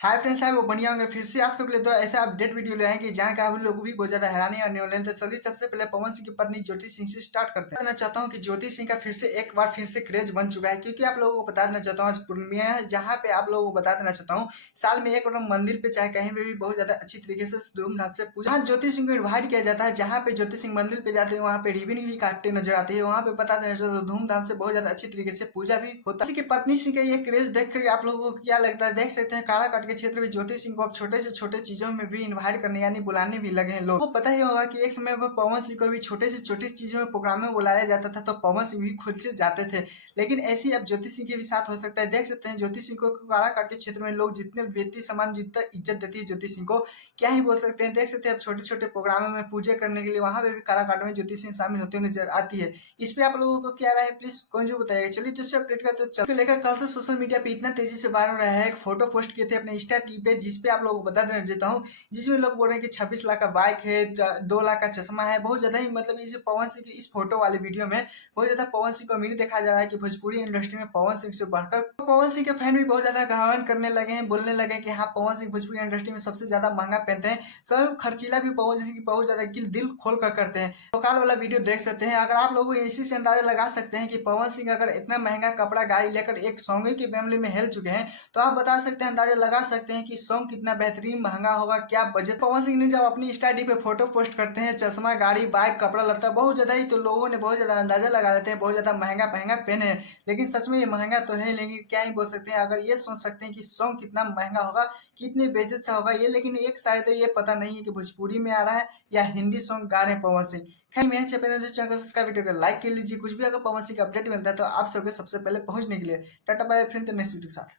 Hi friends, है वो बढ़िया होंगे। फिर से आप सबके लिए दो ऐसा अपडेट वीडियो ले आए कि जहाँ का आप लोगों को भी बहुत ज्यादा हैरानी आने वाले हैं। तो चलिए सबसे पहले पवन सिंह की पत्नी ज्योति सिंह से स्टार्ट करते हैं। मैं चाहता हूँ कि ज्योति सिंह का फिर से एक बार फिर से क्रेज बन चुका है, क्योंकि आप लोगों को बता देना चाहता हूँ आज पूर्णिया है, जहाँ पे आप लोगों को बता देना चाहता हूँ साल में एक बार मंदिर पे चाहे कहीं पे भी बहुत ज्यादा अच्छी तरीके से धूमधाम से पूजा जहाँ ज्योति सिंह को इन्वाइट किया जाता है। जहाँ पे ज्योति सिंह मंदिर पे जाते हैं वहाँ पे रिबन भी काटते नजर आते हैं। वहाँ पे बता देना चाहता हूँ धूमधाम से बहुत ज्यादा अच्छी तरीके से पूजा भी होता है। पत्नी सिंह का ये क्रेज देख कर आप लोगों को क्या लगता है? देख सकते हैं काराकाट के क्षेत्र में ज्योति सिंह को अब छोटे से छोटे चीजों में भी इन्वाइट करने यानी बुलाने भी लगे हैं लोग। तो पता ही होगा कि एक समय पर पवन सिंह को भी छोटे से छोटी चीजों में प्रोग्राम में बुलाया जाता था, तो पवन सिंह भी खुद से जाते थे। लेकिन ऐसी अब ज्योति सिंह के भी साथ हो सकता है। देख सकते हैं ज्योति सिंह को काराकाट के क्षेत्र में लोग जितने व्यक्ति समान जितना इज्जत देती है ज्योति सिंह को, क्या ही बोल सकते हैं। देख सकते हैं अब छोटे छोटे प्रोग्रामों में पूजा करने के लिए वहां पे भी काराकाट में ज्योति सिंह शामिल होते हुए नजर आती है। इस पे आप लोगों को क्या राय है, प्लीज कौन जो बताइएगा। चलिए दूसरे अपडेट का तो चल लेकर कल से सोशल मीडिया पे इतना तेजी से वायरल रहा है। एक फोटो पोस्ट किए थे अपने इंस्टा टी पे, जिसपे आप लोगों को बता देता हूँ, जिसमें लोग बोल रहे हैं कि 26 लाख का बाइक है, 2 लाख का चश्मा है। बहुत ज्यादा ही मतलब इस पवन सिंह की इस फोटो वाले वीडियो में बहुत ज्यादा पवन सिंह को अमीर देखा जा रहा है कि भोजपुरी इंडस्ट्री में पवन सिंह से बढ़कर पवन सिंह के फैन भी बहुत ज्यादा गवान करने लगे हैं, बोलने लगे हैं कि हाँ पवन सिंह भोजपुरी इंडस्ट्री में सबसे ज्यादा महंगा पहनते हैं। सब खर्चीला भी पवन सिंह की बहुत ज्यादा दिल खोल कर करते हैं। तो कल वाला वीडियो देख सकते हैं। अगर आप लोग इसी से अंदाजा लगा सकते हैं कि पवन सिंह अगर इतना महंगा कपड़ा गाड़ी लेकर एक सॉन्ग के मामले में हिल चुके हैं, तो आप बता सकते हैं, अंदाजा लगा सकते हैं कि सॉन्ग कितना बेहतरीन महंगा होगा, क्या बजट। पवन सिंह ने जब अपनी इंस्टा डी पे फोटो पोस्ट करते हैं, चश्मा गाड़ी बाइक कपड़ा लगता है बहुत ज्यादा ही, तो लोगों ने बहुत ज्यादा अंदाजा लगा देते हैं बहुत ज्यादा महंगा महंगा पहने हैं। लेकिन सच में ये महंगा तो है, लेकिन क्या ही बोल सकते हैं। अगर ये सोच सकते हैं कि सॉन्ग कितना महंगा होगा, कितने बेइज्जत सा होगा ये, लेकिन एक शायद ये पता नहीं है कि भोजपुरी में आ रहा है या हिंदी सॉन्ग गा रहे हैं पवन सिंह। खैर मेरे चैनल को सब्सक्राइब वीडियो को लाइक कर लीजिए। कुछ भी अगर पवन सिंह का अपडेट मिलता है तो आप सबके सबसे पहले पहुंचने के लिए टाटा बाय, फिर नेक्स्ट वीडियो के साथ।